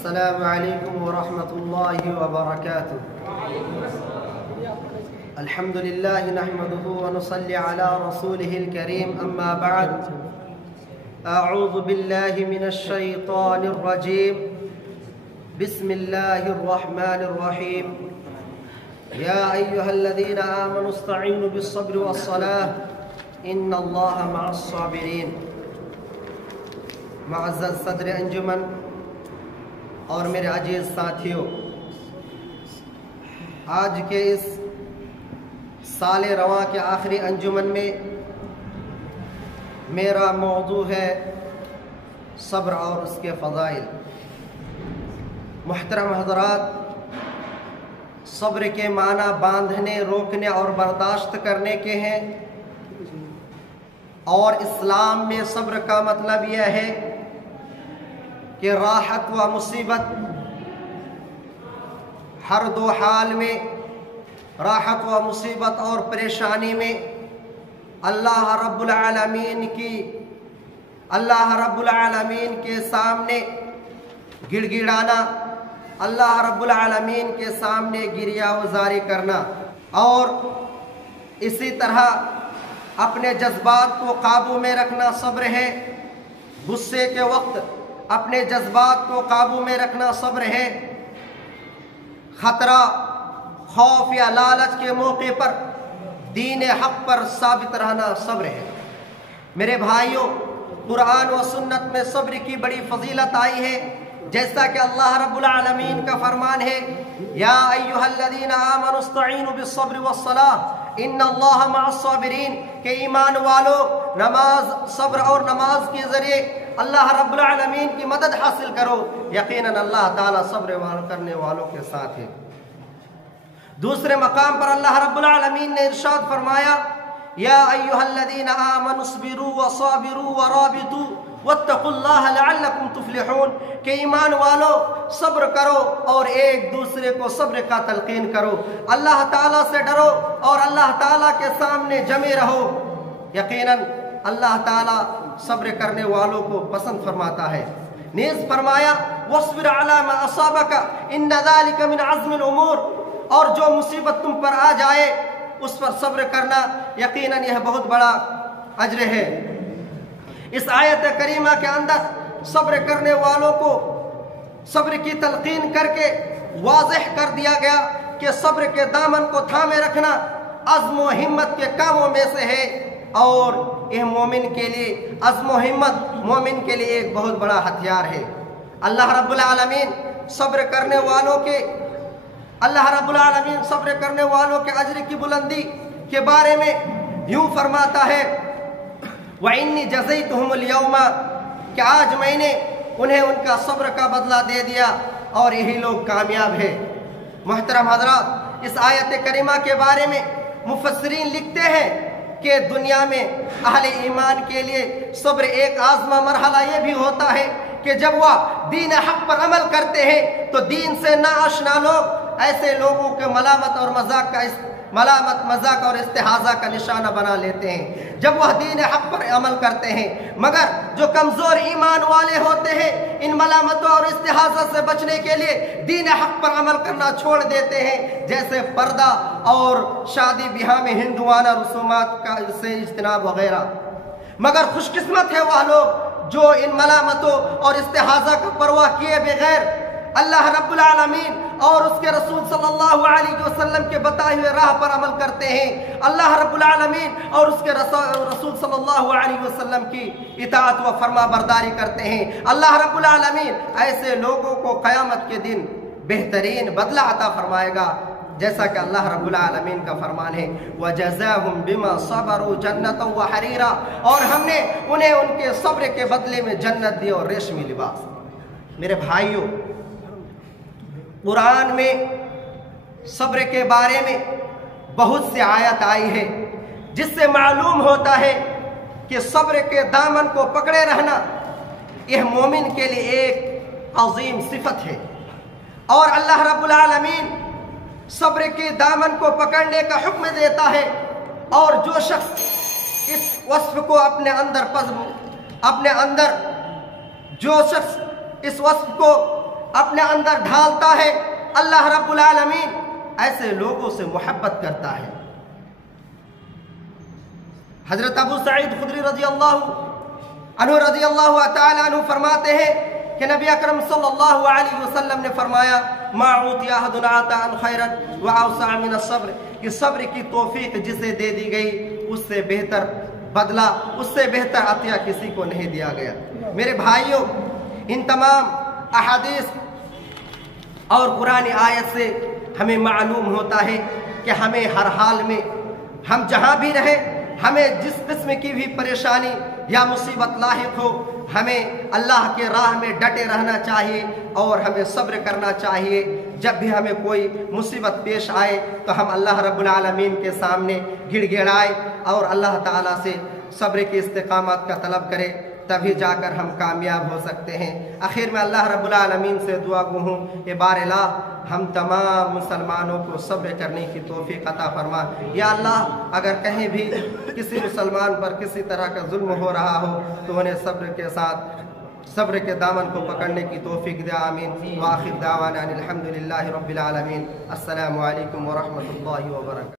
अस्सलामु अलैकुम व रहमतुल्लाहि व बरकातुहू। अल्हम्दुलिल्लाहि नहमदुहु व नुसल्ली अला रसूलिहिल करीम, अम्मा बअद। अऊज़ु बिल्लाहि मिनश शैतानिर रजीम। बिस्मिल्लाहिर रहमानिर रहीम। या अय्युहल्लज़ीना आमनु इस्तईनु बिस्सब्रि वस्सलाह इन्नल्लाहा मअस साबिरीन। मुअज़्ज़ज़ सदर अंजुमन और मेरे अजीज साथियों, आज के इस साल रवां के आखिरी अंजुमन में मेरा मौजू है सब्र और उसके फ़ज़ाइल। मुहतरम हज़रात, सब्र के माना बांधने, रोकने और बर्दाश्त करने के हैं। और इस्लाम में सब्र का मतलब यह है कि राहत व मुसीबत, हर दो हाल में, राहत व मुसीबत और परेशानी में अल्लाह रब्बुल आलमीन के सामने गिड़गिड़ाना, अल्लाह रब्बुल आलमीन के सामने गिरिया गुजारी करना, और इसी तरह अपने जज्बात को काबू में रखना सब्र है। गुस्से के वक्त अपने जज्बात को काबू में रखना सब्र है। खतरा, खौफ या लालच के मौके पर दीन हक पर साबित रहना सब्र है। मेरे भाइयों, कुरान व सुन्नत में सब्र की बड़ी फजीलत आई है। जैसा कि अल्लाह रब्बुल आलमीन का फरमान है, या अय्युहल्लज़ीना आमनु इस्तईनु बिस्सब्रि वस्सलाह इन्नल्लाहा मअस साबिरीन, के ईमान वालो, नमाज, सब्र और नमाज के जरिए अल्लाह रब्बुल आलमीन की मदद हासिल करो, यकीनन अल्लाह ताला सब्र करने वालों के साथ है। दूसरे मकाम पर अल्लाह रब्बुल आलमीन ने इरशाद फरमाया, या अय्युहल्लज़ीना आमनु इस्बिरू व साबिरू व राबितू वत्तकुल्लाह लअल्लकुम तुफ्लिहून, के ईमान वालों, सब्र करो और एक दूसरे को सब्र का तलकीन करो, अल्लाह ताला से डरो और अल्लाह ताला के सामने जमे रहो, यकीनन अल्लाह ताला सब्र करने वालों को पसंद फरमाता है। नीज़ फरमाया, वस्बिर अला मा असाबका इन्न ज़ालिका मिन अज़्मिल उमूर, और जो मुसीबत तुम पर आ जाए उस पर सब्र करना, यकीनन यह बहुत बड़ा अज्र है। इस आयत करीमा के अंदर सब्र करने वालों को सब्र की तलकीन करके वाज़ेह कर दिया गया कि सब्र के दामन को थामे रखना अज़्म व हिम्मत के कामों में से है, और यह मोमिन के लिए, अज़्म व हिम्मत मोमिन के लिए एक बहुत बड़ा हथियार है। अल्लाह रब्बुल आलमीन सब्र करने वालों के अज्र की बुलंदी के बारे में यूं फरमाता है, व इन्नी जज़ैतुहुमुल यौमा, कि आज मैंने उन्हें उनका सब्र का बदला दे दिया और यही लोग कामयाब है। मुहतरम हज़रात, इस आयत करीमा के बारे में मुफस्सिरीन लिखते हैं कि दुनिया में अहले ईमान के लिए सब्र एक आज़मा मरहला ये भी होता है कि जब वह दीन हक पर अमल करते हैं तो दीन से नाआशना लोग ऐसे लोगों के मलामत मजाक और इस्तेहाज़ा का निशाना बना लेते हैं जब वह दीन हक पर अमल करते हैं। मगर जो कमज़ोर ईमान वाले होते हैं, इन मलामतों और इस्तेहाज़ा से बचने के लिए दीन हक पर अमल करना छोड़ देते हैं, जैसे पर्दा और शादी ब्याह में हिंदुआना रसूमात का से इज्तिनाब वगैरह। मगर खुशकिस्मत है वह लोग जो इन मलामतों और इस्तेहाज़ा का परवाह किए बगैर अल्लाह रब्बुल आलमीन और उसके रसूल सल्लल्लाहु अलैहि वसल्लम के बताए हुए राह पर अमल करते हैं। अल्लाह रब्बुल आलमीन और उसके रसूल सल्लल्लाहु अलैहि वसल्लम की इताअत व फरमाबरदारी करते हैं। अल्लाह रब्बुल आलमीन ऐसे लोगों को क़यामत के दिन बेहतरीन बदला अता फरमाएगा, जैसा कि अल्लाह रब्बुल आलमीन का फरमान है, वजज़ाहुम बिमा सबरू जन्नतन व हरीरा, और हमने उन्हें उनके सब्र के बदले में जन्नत दी और रेशमी लिबास। मेरे भाइयों, कुरान में सब्र के बारे में बहुत सी आयत आई है जिससे मालूम होता है कि सब्र के दामन को पकड़े रहना यह मोमिन के लिए एक अजीम सिफत है। और अल्लाह रब्बुल आलमीन सब्र के दामन को पकड़ने का हुक्म देता है, और जो शख्स इस वस्फ को अपने अंदर जो शख्स इस वस्फ को अपने अंदर ढालता है, अल्लाह रब्बुल आलमीन ऐसे लोगों से मोहब्बत करता है। हजरत अबू सईद खुदरी रज़ी अल्लाहु तआला अन्हु फरमाते हैं कि नबी अकरम सल्लल्लाहु अलैहि वसल्लम ने फरमाया, मा उतिया अहदुन अताअन खैरन व अवसअ मिन सब्र, कि सब्र की तौफीक जिसे दे दी गई उससे बेहतर बदला, उससे बेहतर अतिया किसी को नहीं दिया गया। मेरे भाइयों, इन तमाम अहादीस और कुरानी आयत से हमें मालूम होता है कि हमें हर हाल में, हम जहाँ भी रहें, हमें जिस किस्म की भी परेशानी या मुसीबत लाहिक हो, हमें अल्लाह के राह में डटे रहना चाहिए और हमें सब्र करना चाहिए। जब भी हमें कोई मुसीबत पेश आए तो हम अल्लाह रब्बुल आलमीन के सामने गिड़गिड़ाए और अल्लाह ताला से सब्र की इस्तिकामत का तलब करें, तभी जाकर हम कामयाब हो सकते हैं। आखिर में अल्लाह रब्बुल आलमीन से दुआ गो हूँ कि बारिला हम तमाम मुसलमानों को सब्र करने की तौफीक अता फरमा। या अल्लाह, अगर कहीं भी किसी मुसलमान पर किसी तरह का जुल्म हो रहा हो तो उन्हें सब्र के साथ सब्र के दामन को पकड़ने की तौफीक दे। आमीन। व आखिर दावाना अनिल हम्दुलिल्लाहि रब्बिल आलमीन। अस्सलामु अलैकुम व रहमतुल्लाहि व बरकातुहू।